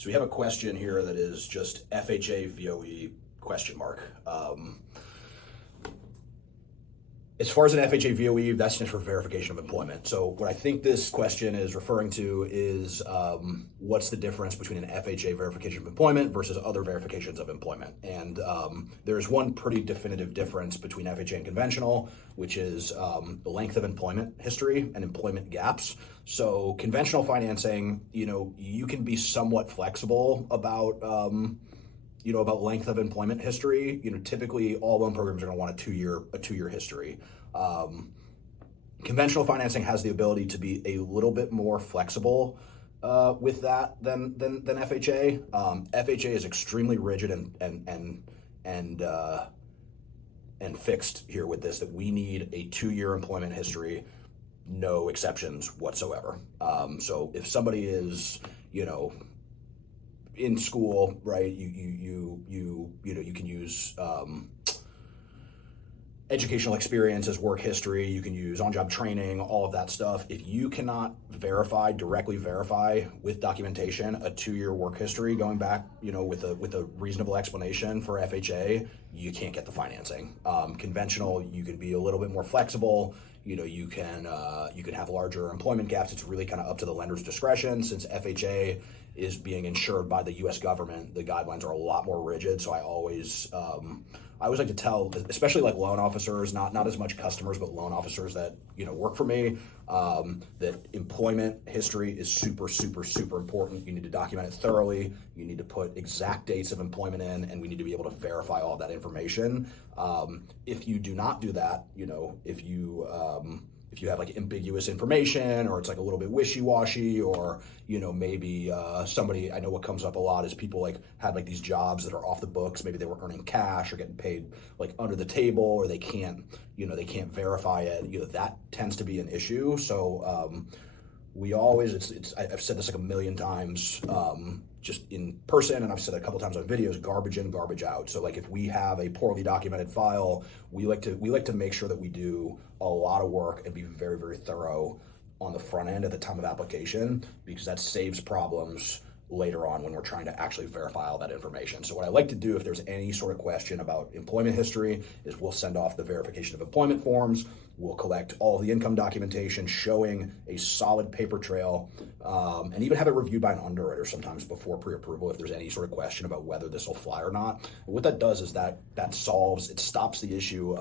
So we have a question here that is just FHA VOE question mark. As far as an FHA VOE, that stands for verification of employment. So what I think this question is referring to is what's the difference between an FHA verification of employment versus other verifications of employment. And there's one pretty definitive difference between FHA and conventional, which is the length of employment history and employment gaps. So conventional financing, you can be somewhat flexible about about length of employment history. Typically all loan programs are going to want a two-year history. Conventional financing has the ability to be a little bit more flexible with that than FHA. FHA is extremely rigid and fixed here with this, that we need a 2-year employment history, no exceptions whatsoever. So if somebody is, in school, right? You can use educational experience as work history. You can use on-job training, all of that stuff. If you cannot directly verify with documentation a 2-year work history going back, with a reasonable explanation for FHA, you can't get the financing. Conventional, you can be a little bit more flexible. You can have larger employment gaps. It's really kind of up to the lender's discretion. Since FHA is being insured by the U.S. government, the guidelines are a lot more rigid. So I always like to tell, especially like loan officers, not as much customers, but loan officers that work for me, that employment history is super, super, super important. You need to document it thoroughly. You need to put exact dates of employment in, and we need to be able to verify all that information. If you do not do that, if you have like ambiguous information, or it's like a little bit wishy-washy, or maybe somebody, I know what comes up a lot is people like had like these jobs that are off the books. Maybe they were earning cash or getting paid like under the table, or they can't verify it. That tends to be an issue. So we always, I've said this like a million times, just in person, and I've said it a couple times on videos, garbage in, garbage out. So like if we have a poorly documented file, we like to make sure that we do a lot of work and be very, very thorough on the front end at the time of application, because that saves problems later on when we're trying to actually verify all that information. So what I like to do if there's any sort of question about employment history is we'll send off the verification of employment forms. We'll collect all of the income documentation showing a solid paper trail, and even have it reviewed by an underwriter sometimes before pre-approval if there's any sort of question about whether this will fly or not. And what that does is that stops the issue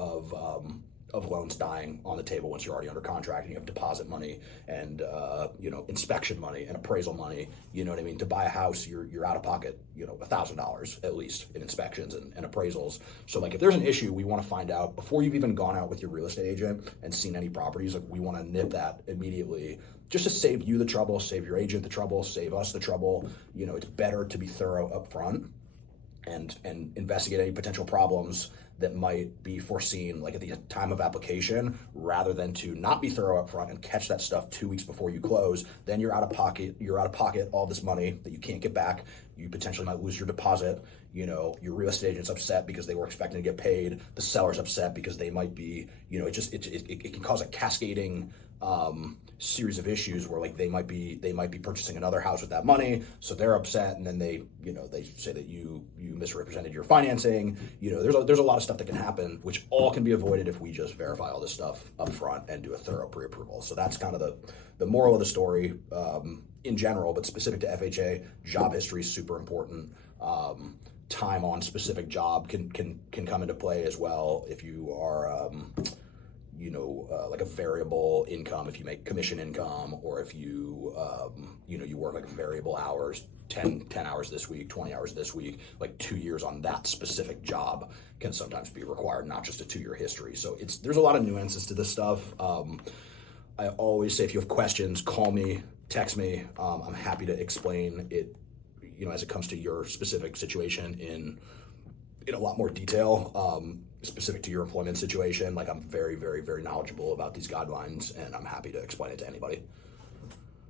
of loans dying on the table once you're already under contract and you have deposit money and inspection money and appraisal money. You know what I mean? To buy a house, you're out of pocket $1,000 at least in inspections and appraisals. So like if there's an issue, we want to find out before you've even gone out with your real estate agent and seen any properties. Like we want to nip that immediately, just to save you the trouble, save your agent the trouble, save us the trouble. It's better to be thorough up front and investigate any potential problems that might be foreseen like at the time of application, rather than to not be thorough up front and catch that stuff 2 weeks before you close. Then you're out of pocket all this money that you can't get back. You potentially might lose your deposit. Your real estate agent's upset because they were expecting to get paid. The seller's upset because they might be, it can cause a cascading series of issues where like they might be purchasing another house with that money, so they're upset, and then they say that you misrepresented your financing. There's a lot of stuff that can happen, which all can be avoided if we just verify all this stuff up front and do a thorough pre-approval. So that's kind of the moral of the story in general, but specific to FHA, job history is super important. Time on specific job can come into play as well if you are like a variable income, if you make commission income, or if you you work like variable hours, 10 hours this week, 20 hours this week, like 2 years on that specific job can sometimes be required, not just a 2-year history. So there's a lot of nuances to this stuff. I always say if you have questions, call me, text me. I'm happy to explain it, as it comes to your specific situation in a lot more detail, specific to your employment situation. Like I'm very, very, very knowledgeable about these guidelines, and I'm happy to explain it to anybody.